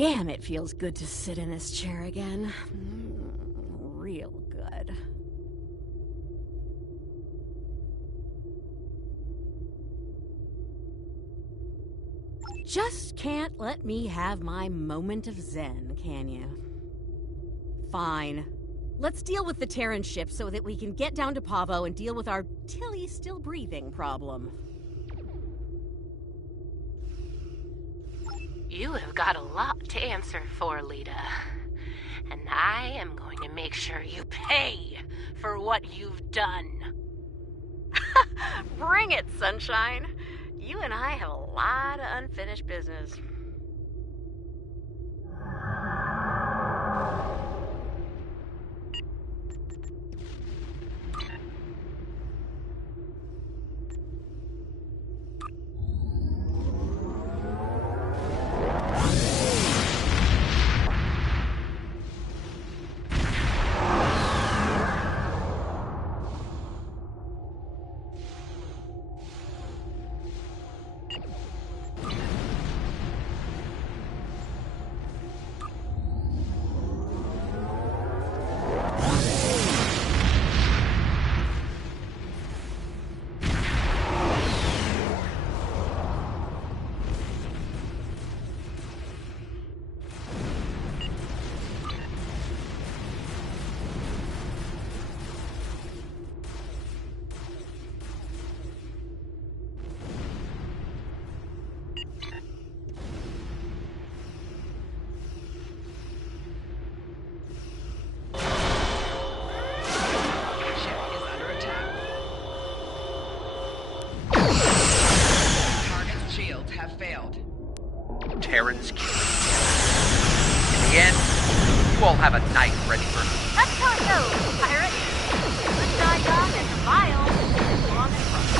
Damn, it feels good to sit in this chair again. Real good. Just can't let me have my moment of zen, can you? Fine. Let's deal with the Terran ship so that we can get down to Pavo and deal with our Tilly still breathing problem. You have got a lot to answer for, Lita. And I am going to make sure you pay for what you've done. Bring it, sunshine. You and I have a lot of unfinished business. Terrans killing Terrans. In the end, you all have a knife ready for me. That's how it goes, pirate. Good die young and vile. Long and rough.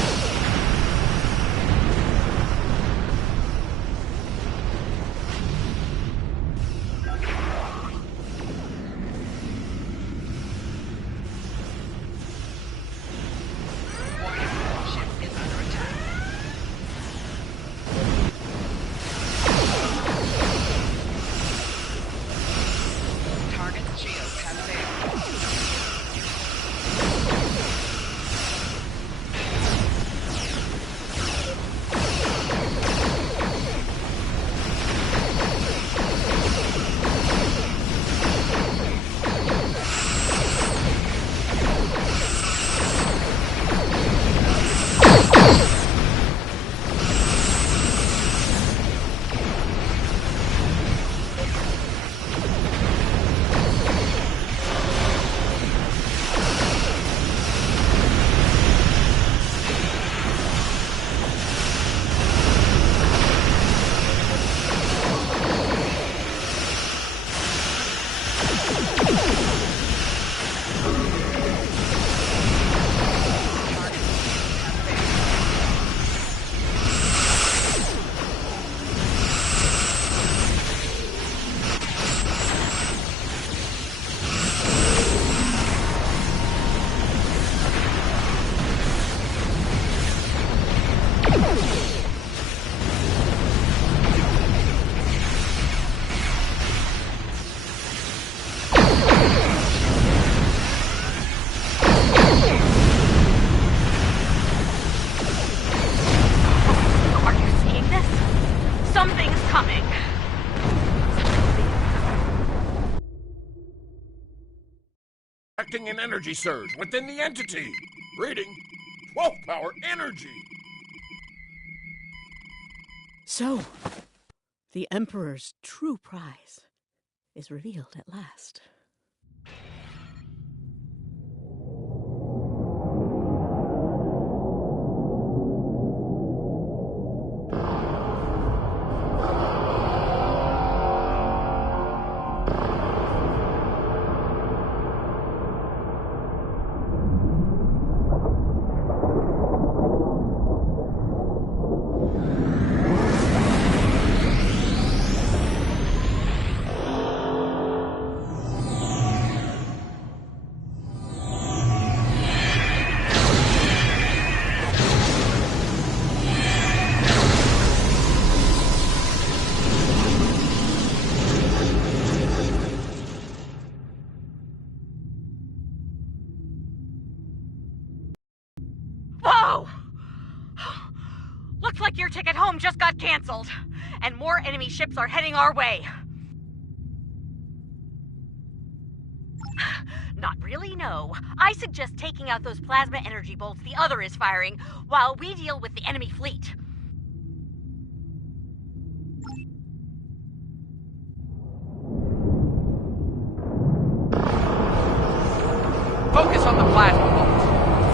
An energy surge within the entity. Reading 12 power energy. So, the Emperor's true prize is revealed at last. home just got canceled, and more enemy ships are heading our way. Not really, no. I suggest taking out those plasma energy bolts the other is firing while we deal with the enemy fleet. Focus on the plasma bolts.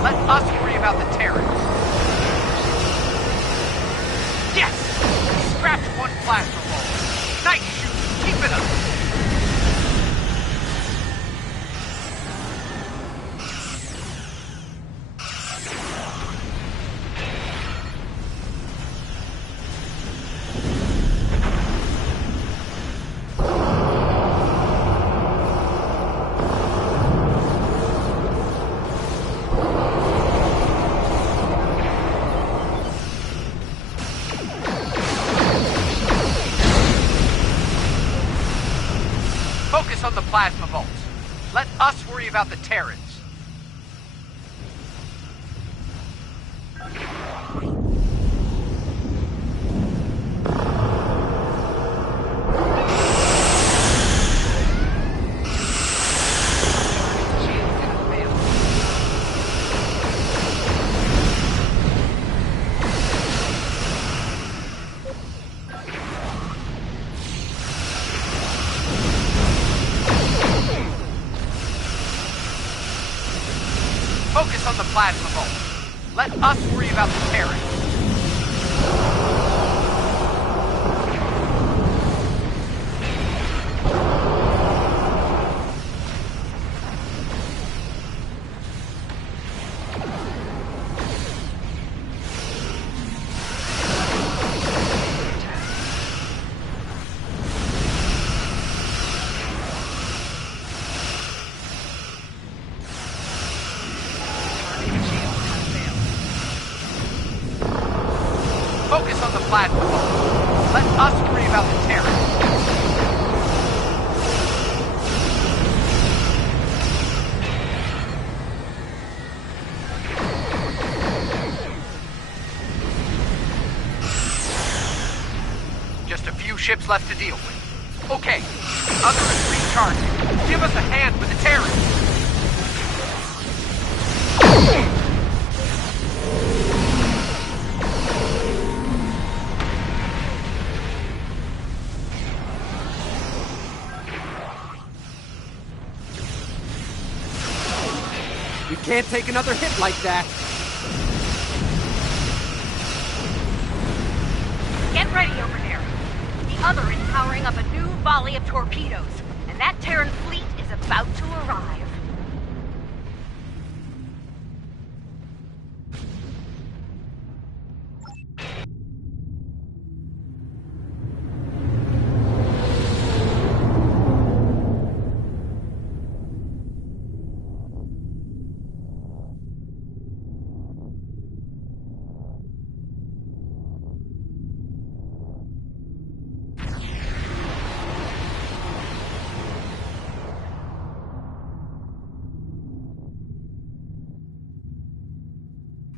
Let us worry about the Terrans. Yes! Scratch one plasma bolt. Nice shoot. Keep it up. Focus on the plasma bolts. Let us worry about the Terrans. Focus on the plasma bolt. Let us worry about the Terrans. Focus on the plasma bolt. Let us worry about the Terrans. Just a few ships left to deal with. Okay, the other is recharging. Give us a hand with the Terrans. We can't take another hit like that. Get ready over there. The other is powering up a new volley of torpedoes, and that Terran fleet is about to arrive.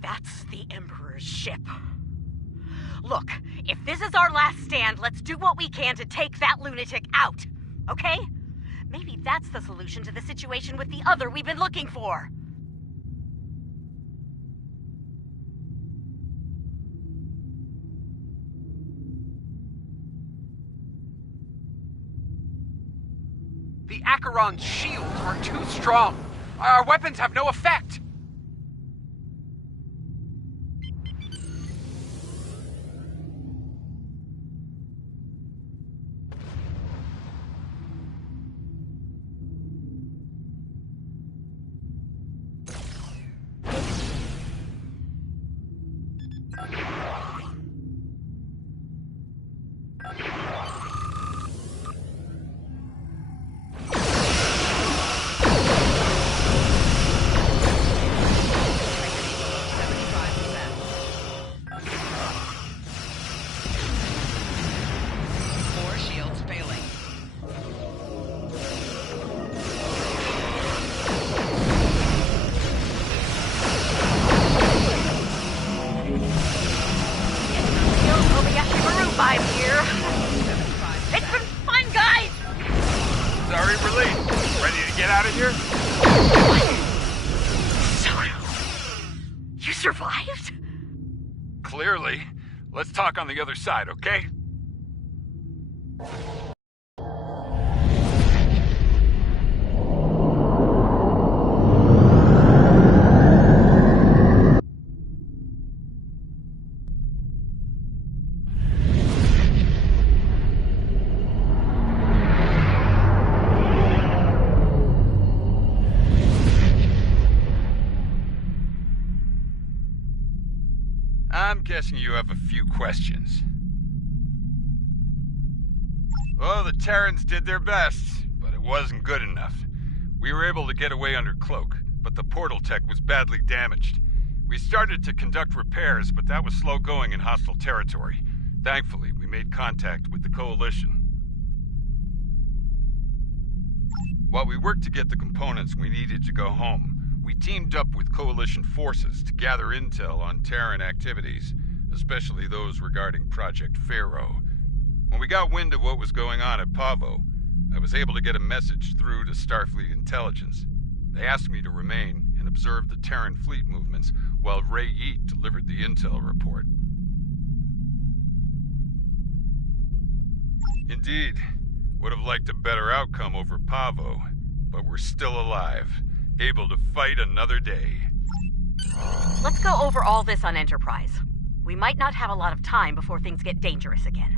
That's the Emperor's ship. Look, if this is our last stand, let's do what we can to take that lunatic out, okay? Maybe that's the solution to the situation with the other we've been looking for. The Acheron's shields are too strong. Our weapons have no effect. Let's talk on the other side, okay? I'm guessing you have a few questions. Well, the Terrans did their best, but it wasn't good enough. We were able to get away under cloak, but the portal tech was badly damaged. We started to conduct repairs, but that was slow going in hostile territory. Thankfully, we made contact with the Coalition. While we worked to get the components we needed to go home, we teamed up with Coalition forces to gather intel on Terran activities, especially those regarding Project Pharaoh. When we got wind of what was going on at Pavo, I was able to get a message through to Starfleet Intelligence. They asked me to remain and observe the Terran fleet movements while Ray Yeet delivered the intel report. Indeed, would have liked a better outcome over Pavo, but we're still alive, able to fight another day. Let's go over all this on Enterprise. We might not have a lot of time before things get dangerous again.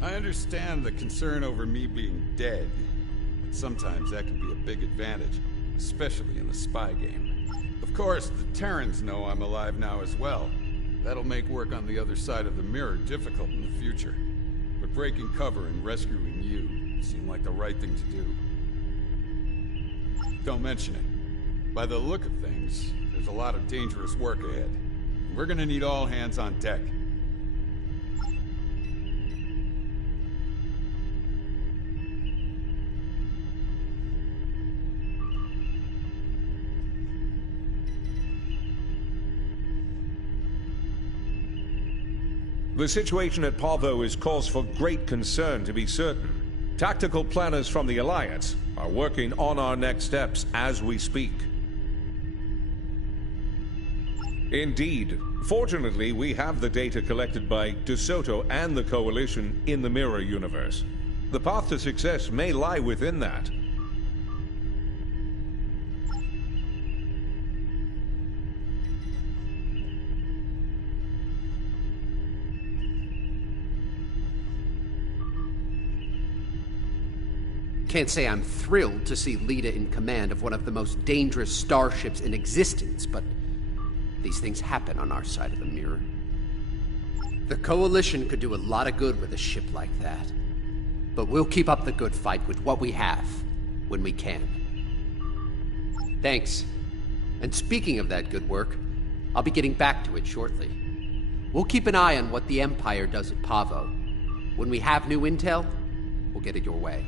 I understand the concern over me being dead, but sometimes that can be a big advantage, especially in the spy game. Of course, the Terrans know I'm alive now as well. That'll make work on the other side of the mirror difficult in the future. But breaking cover and rescuing you seemed like the right thing to do. Don't mention it. By the look of things, there's a lot of dangerous work ahead. We're gonna need all hands on deck. The situation at Pavo is cause for great concern, to be certain. Tactical planners from the Alliance are working on our next steps as we speak. Indeed. Fortunately, we have the data collected by DeSoto and the Coalition in the Mirror universe. The path to success may lie within that. Can't say I'm thrilled to see Lita in command of one of the most dangerous starships in existence, but these things happen on our side of the mirror. The Coalition could do a lot of good with a ship like that, but we'll keep up the good fight with what we have, when we can. Thanks. And speaking of that good work, I'll be getting back to it shortly. We'll keep an eye on what the Empire does at Pavo. When we have new intel, we'll get it your way.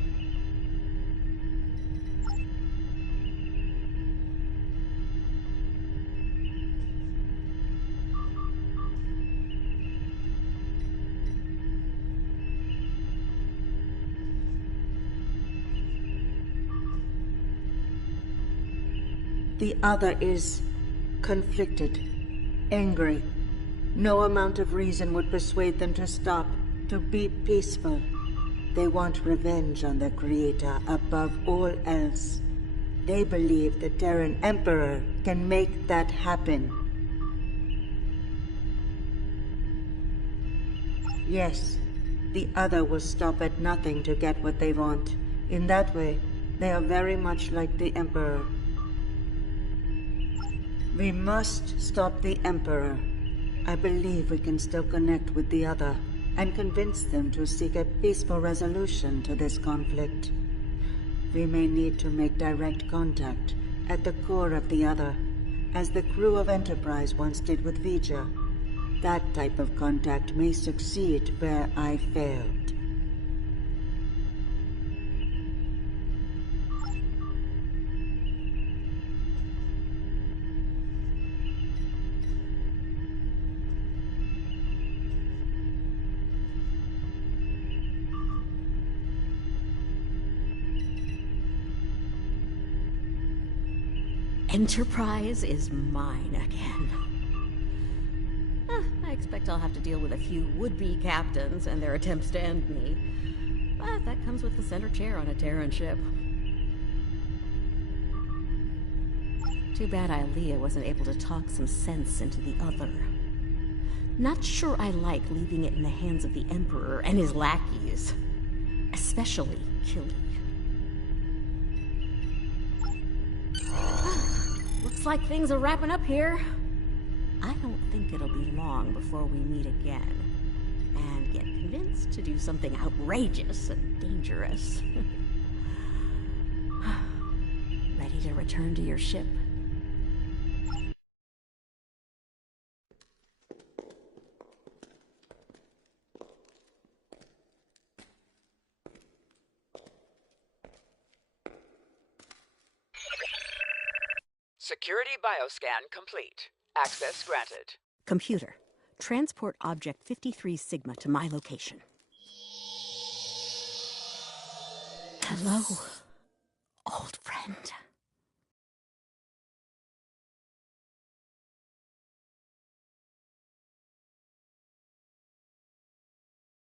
The other is conflicted, angry. No amount of reason would persuade them to stop, to be peaceful. They want revenge on their creator above all else. They believe the Terran Emperor can make that happen. Yes, the other will stop at nothing to get what they want. In that way, they are very much like the Emperor. We must stop the Emperor. I believe we can still connect with the other and convince them to seek a peaceful resolution to this conflict. We may need to make direct contact at the core of the other, as the crew of Enterprise once did with Vija. That type of contact may succeed where I failed. Enterprise is mine again. I expect I'll have to deal with a few would-be captains and their attempts to end me. But that comes with the center chair on a Terran ship. Too bad Ilea wasn't able to talk some sense into the other. Not sure I like leaving it in the hands of the Emperor and his lackeys. Especially Killy. Looks like things are wrapping up here. I don't think it'll be long before we meet again and get convinced to do something outrageous and dangerous. Ready to return to your ship? Security bioscan complete. Access granted. Computer, transport object 53 Sigma to my location. Hello, old friend.